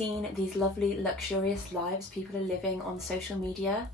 seen these lovely luxurious lives people are living on social media?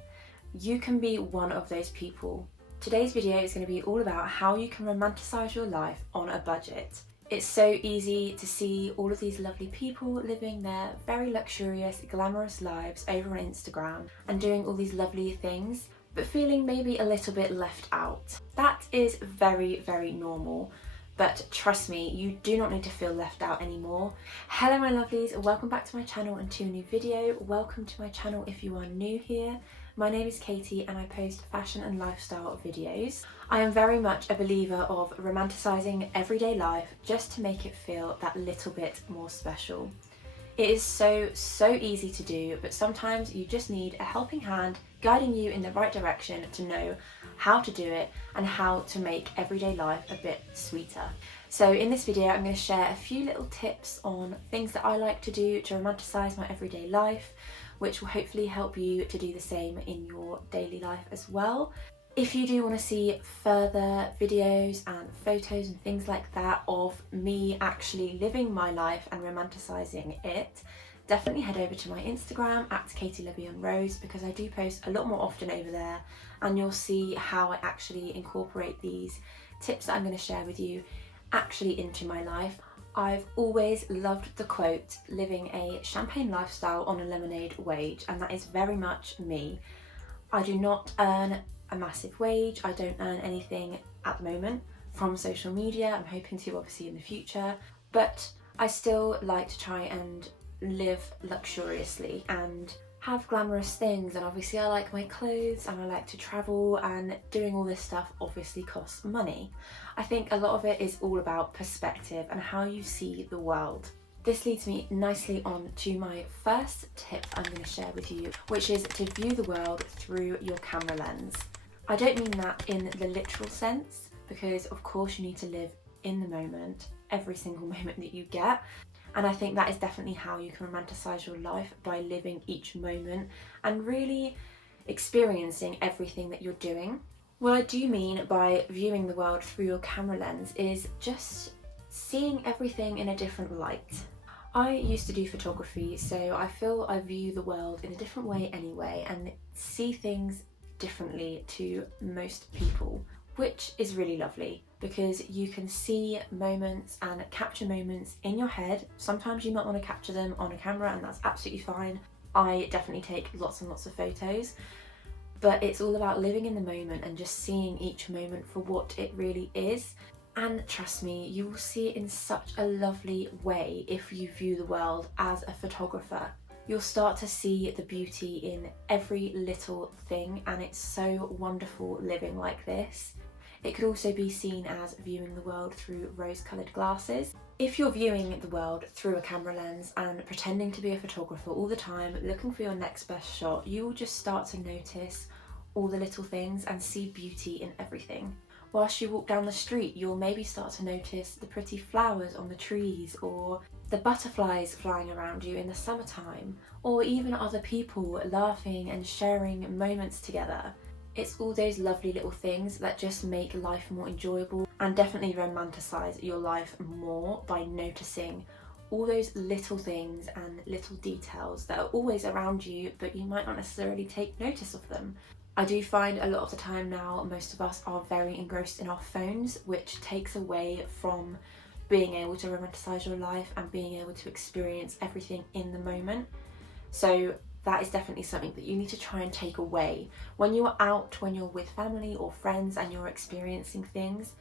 You can be one of those people. Today's video is going to be all about how you can romanticize your life on a budget. It's so easy to see all of these lovely people living their very luxurious, glamorous lives over on Instagram and doing all these lovely things, but feeling maybe a little bit left out. That is very, very normal. But trust me, you do not need to feel left out anymore. Hello my lovelies, welcome back to my channel and to a new video. Welcome to my channel if you are new here. My name is Katie and I post fashion and lifestyle videos. I am very much a believer of romanticising everyday life just to make it feel that little bit more special. It is so easy to do, but sometimes you just need a helping hand guiding you in the right direction to know how to do it and how to make everyday life a bit sweeter. So in this video I'm going to share a few little tips on things that I like to do to romanticize my everyday life, which will hopefully help you to do the same in your daily life as well. If you do want to see further videos and photos and things like that of me actually living my life and romanticising it, definitely head over to my Instagram at KatieLeBionRose because I do post a lot more often over there, and you'll see how I actually incorporate these tips that I'm going to share with you actually into my life. I've always loved the quote, living a champagne lifestyle on a lemonade wage, and that is very much me. I do not earn a massive wage. I don't earn anything at the moment from social media. I'm hoping to obviously in the future, but I still like to try and live luxuriously and have glamorous things, and obviously I like my clothes and I like to travel, and doing all this stuff obviously costs money. I think a lot of it is all about perspective and how you see the world. This leads me nicely on to my first tip I'm going to share with you, which is to view the world through your camera lens. I don't mean that in the literal sense, because of course you need to live in the moment, every single moment that you get. And I think that is definitely how you can romanticize your life, by living each moment and really experiencing everything that you're doing. What I do mean by viewing the world through your camera lens is just seeing everything in a different light. I used to do photography, so I feel I view the world in a different way anyway and see things differently to most people, which is really lovely because you can see moments and capture moments in your head. Sometimes you might want to capture them on a camera, and that's absolutely fine. I definitely take lots and lots of photos, but it's all about living in the moment and just seeing each moment for what it really is. And trust me, you will see it in such a lovely way if you view the world as a photographer. You'll start to see the beauty in every little thing, and it's so wonderful living like this. It could also be seen as viewing the world through rose-coloured glasses. If you're viewing the world through a camera lens and pretending to be a photographer all the time, looking for your next best shot, you will just start to notice all the little things and see beauty in everything. Whilst you walk down the street, you'll maybe start to notice the pretty flowers on the trees, or the butterflies flying around you in the summertime, or even other people laughing and sharing moments together. It's all those lovely little things that just make life more enjoyable, and definitely romanticize your life more by noticing all those little things and little details that are always around you, but you might not necessarily take notice of them. I do find a lot of the time now most of us are very engrossed in our phones, which takes away from being able to romanticize your life and being able to experience everything in the moment. So that is definitely something that you need to try and take away. When you're out, when you're with family or friends and you're experiencing things,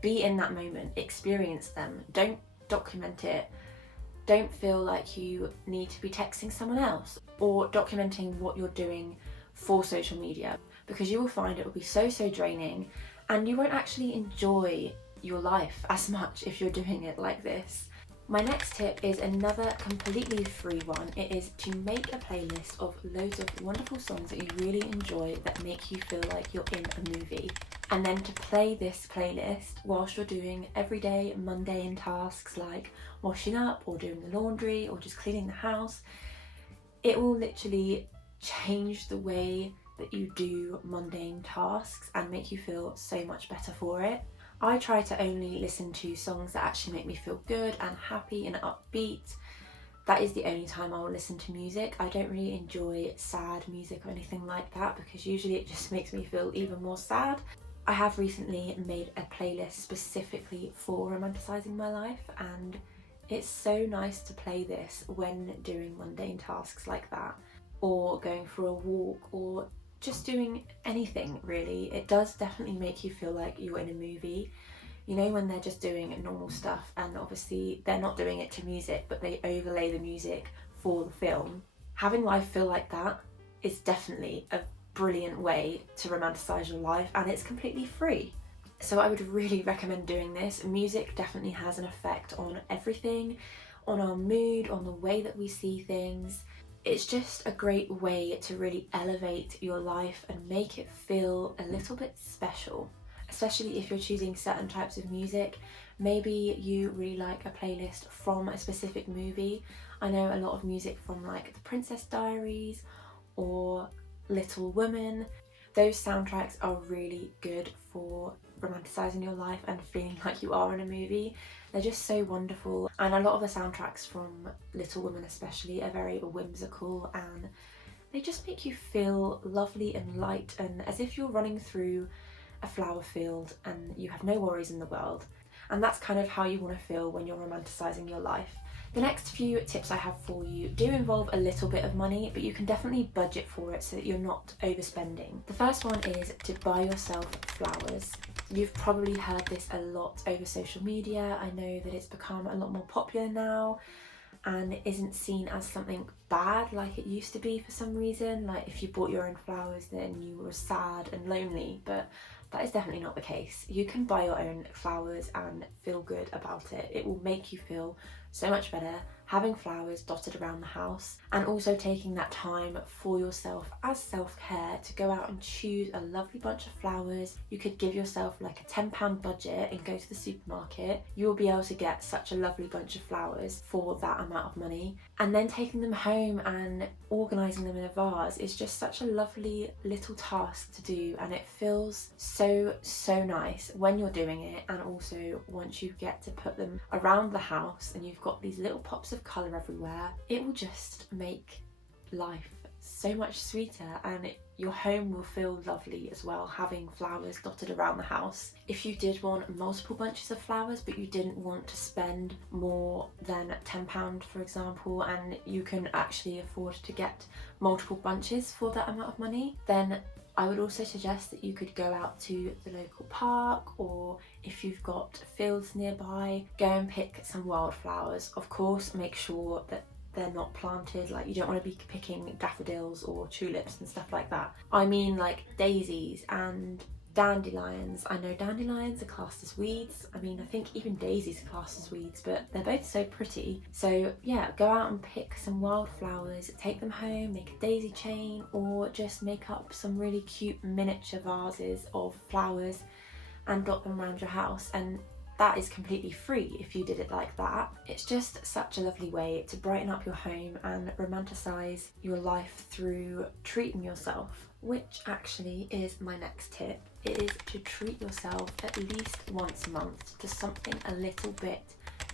be in that moment, experience them. Don't document it. Don't feel like you need to be texting someone else or documenting what you're doing for social media, because you will find it will be so draining and you won't actually enjoy your life as much if you're doing it like this. My next tip is another completely free one. It is to make a playlist of loads of wonderful songs that you really enjoy that make you feel like you're in a movie, and then to play this playlist whilst you're doing everyday mundane tasks like washing up or doing the laundry or just cleaning the house. It will literally change the way that you do mundane tasks and make you feel so much better for it. I try to only listen to songs that actually make me feel good and happy and upbeat, That is the only time I will listen to music. I don't really enjoy sad music or anything like that because usually it just makes me feel even more sad. I have recently made a playlist specifically for romanticising my life, and it's so nice to play this when doing mundane tasks like that, or going for a walk, or just doing anything really. It does definitely make you feel like you're in a movie. You know, when they're just doing normal stuff and obviously they're not doing it to music, but they overlay the music for the film. Having life feel like that is definitely a brilliant way to romanticise your life, and it's completely free. So I would really recommend doing this. Music definitely has an effect on everything, on our mood, on the way that we see things. It's just a great way to really elevate your life and make it feel a little bit special. Especially if you're choosing certain types of music. Maybe you really like a playlist from a specific movie. I know a lot of music from like The Princess Diaries or Little Women. Those soundtracks are really good for romanticising your life and feeling like you are in a movie. They're just so wonderful, and a lot of the soundtracks from Little Women especially are very whimsical, and they just make you feel lovely and light and as if you're running through a flower field and you have no worries in the world. And that's kind of how you want to feel when you're romanticising your life. The next few tips I have for you do involve a little bit of money, but you can definitely budget for it so that you're not overspending. The first one is to buy yourself flowers. You've probably heard this a lot over social media. I know that it's become a lot more popular now and it isn't seen as something bad like it used to be for some reason. Like if you bought your own flowers then you were sad and lonely, but that is definitely not the case. You can buy your own flowers and feel good about it. It will make you feel so much better having flowers dotted around the house, and also taking that time for yourself as self-care to go out and choose a lovely bunch of flowers. You could give yourself like a £10 budget and go to the supermarket. You will be able to get such a lovely bunch of flowers for that amount of money, and then taking them home and organising them in a vase is just such a lovely little task to do, and it feels so nice when you're doing it. And also once you get to put them around the house and you've got these little pops of colour everywhere, it will just make life so much sweeter, and your home will feel lovely as well, having flowers dotted around the house. If you did want multiple bunches of flowers but you didn't want to spend more than £10 for example, and you can actually afford to get multiple bunches for that amount of money, then I would also suggest that you could go out to the local park, or if you've got fields nearby, go and pick some wildflowers. Of course, make sure that they're not planted, like you don't want to be picking daffodils or tulips and stuff like that. I mean like daisies and dandelions. I know dandelions are classed as weeds. I mean, I think even daisies are classed as weeds, but they're both so pretty. So yeah, go out and pick some wildflowers, take them home, make a daisy chain, or just make up some really cute miniature vases of flowers and dot them around your house. And that is completely free if you did it like that. It's just such a lovely way to brighten up your home and romanticise your life through treating yourself, which actually is my next tip. It is to treat yourself at least once a month to something a little bit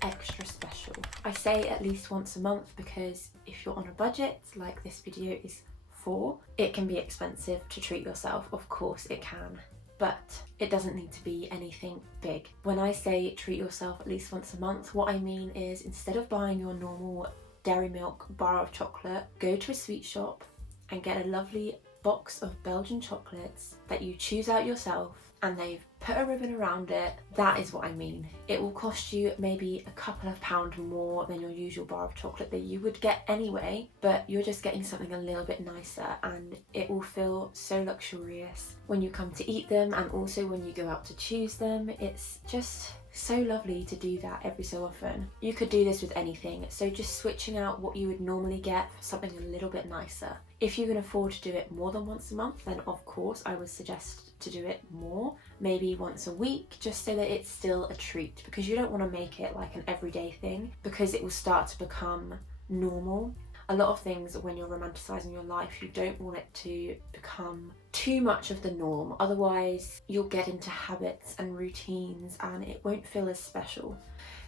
extra special. I say at least once a month because if you're on a budget like this video is for, it can be expensive to treat yourself. Of course it can, but it doesn't need to be anything big. When I say treat yourself at least once a month, what I mean is instead of buying your normal dairy milk bar of chocolate, go to a sweet shop and get a lovely box of Belgian chocolates that you choose out yourself, and they've put a ribbon around it. That is what I mean. It will cost you maybe a couple of pounds more than your usual bar of chocolate that you would get anyway, but you're just getting something a little bit nicer, and it will feel so luxurious when you come to eat them, and also when you go out to choose them. It's just so lovely to do that every so often. You could do this with anything, so just switching out what you would normally get for something a little bit nicer. If you can afford to do it more than once a month, then of course I would suggest to do it more, maybe once a week, just so that it's still a treat, because you don't want to make it like an everyday thing, because it will start to become normal. A lot of things when you're romanticising your life, you don't want it to become too much of the norm, otherwise you'll get into habits and routines and it won't feel as special.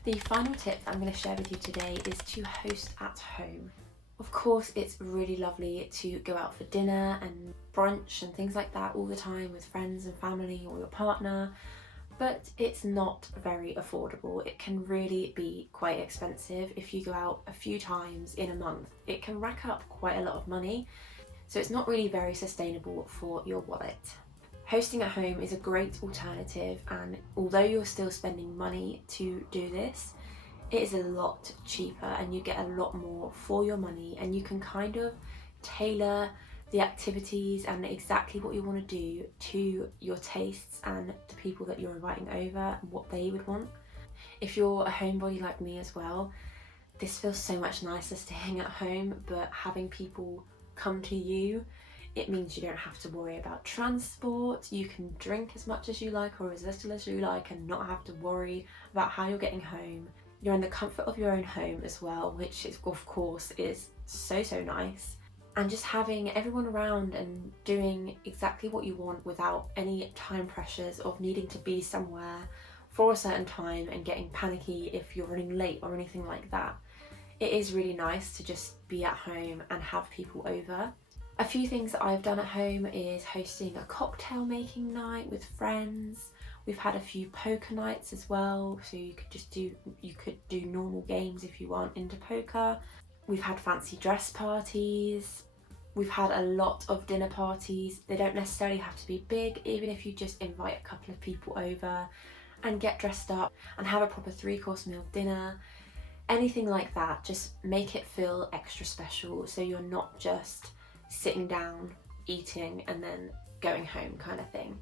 The final tip that I'm going to share with you today is to host at home. Of course, it's really lovely to go out for dinner and brunch and things like that all the time with friends and family or your partner, but it's not very affordable. It can really be quite expensive if you go out a few times in a month. It can rack up quite a lot of money, so it's not really very sustainable for your wallet. Hosting at home is a great alternative, and although you're still spending money to do this, it is a lot cheaper and you get a lot more for your money, and you can kind of tailor the activities and exactly what you want to do to your tastes and the people that you're inviting over and what they would want. If you're a homebody like me as well, this feels so much nicer staying at home, but having people come to you, it means you don't have to worry about transport. You can drink as much as you like or as little as you like and not have to worry about how you're getting home. You're in the comfort of your own home as well, which is, of course, is so nice. And just having everyone around and doing exactly what you want without any time pressures of needing to be somewhere for a certain time and getting panicky if you're running late or anything like that. It is really nice to just be at home and have people over. A few things that I've done at home is hosting a cocktail making night with friends. We've had a few poker nights as well, so you could do normal games if you want into poker. We've had fancy dress parties. We've had a lot of dinner parties. They don't necessarily have to be big, even if you just invite a couple of people over and get dressed up and have a proper 3-course meal dinner. Anything like that, just make it feel extra special so you're not just sitting down, eating and then going home kind of thing.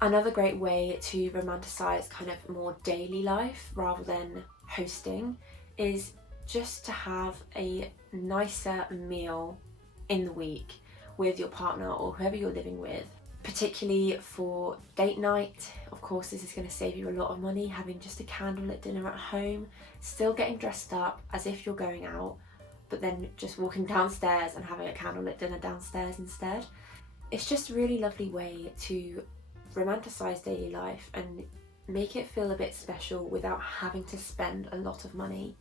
Another great way to romanticize kind of more daily life rather than hosting is just to have a nicer meal in the week with your partner or whoever you're living with. Particularly for date night, of course this is going to save you a lot of money, having just a candlelit dinner at home, still getting dressed up as if you're going out, but then just walking downstairs and having a candlelit dinner downstairs instead. It's just a really lovely way to romanticize daily life and make it feel a bit special without having to spend a lot of money.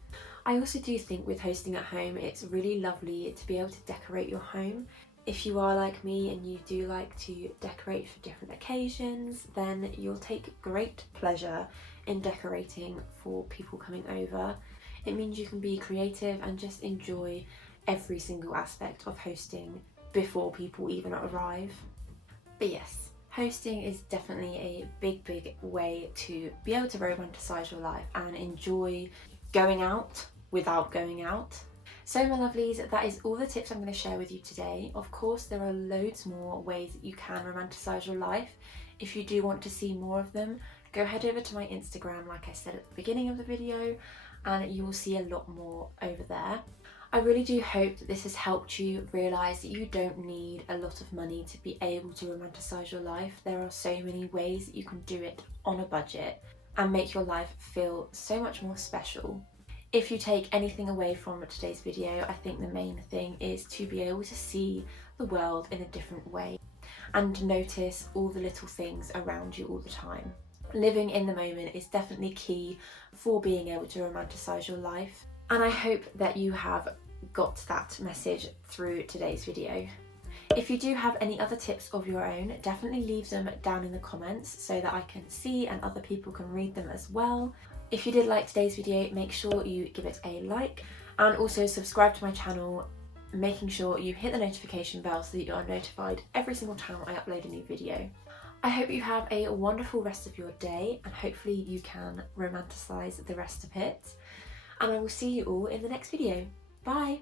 I also do think with hosting at home, it's really lovely to be able to decorate your home. If you are like me and you do like to decorate for different occasions, then you'll take great pleasure in decorating for people coming over. It means you can be creative and just enjoy every single aspect of hosting before people even arrive. But yes, hosting is definitely a big way to be able to romanticize your life and enjoy going out without going out. So my lovelies, that is all the tips I'm going to share with you today. Of course, there are loads more ways that you can romanticize your life. If you do want to see more of them, go head over to my Instagram, like I said at the beginning of the video, and you will see a lot more over there. I really do hope that this has helped you realise that you don't need a lot of money to be able to romanticize your life. There are so many ways that you can do it on a budget and make your life feel so much more special. If you take anything away from today's video, I think the main thing is to be able to see the world in a different way and notice all the little things around you all the time. Living in the moment is definitely key for being able to romanticize your life, and I hope that you have got that message through today's video. If you do have any other tips of your own, definitely leave them down in the comments so that I can see and other people can read them as well. If you did like today's video, make sure you give it a like and also subscribe to my channel, making sure you hit the notification bell so that you are notified every single time I upload a new video. I hope you have a wonderful rest of your day and hopefully you can romanticize the rest of it. And I will see you all in the next video. Bye!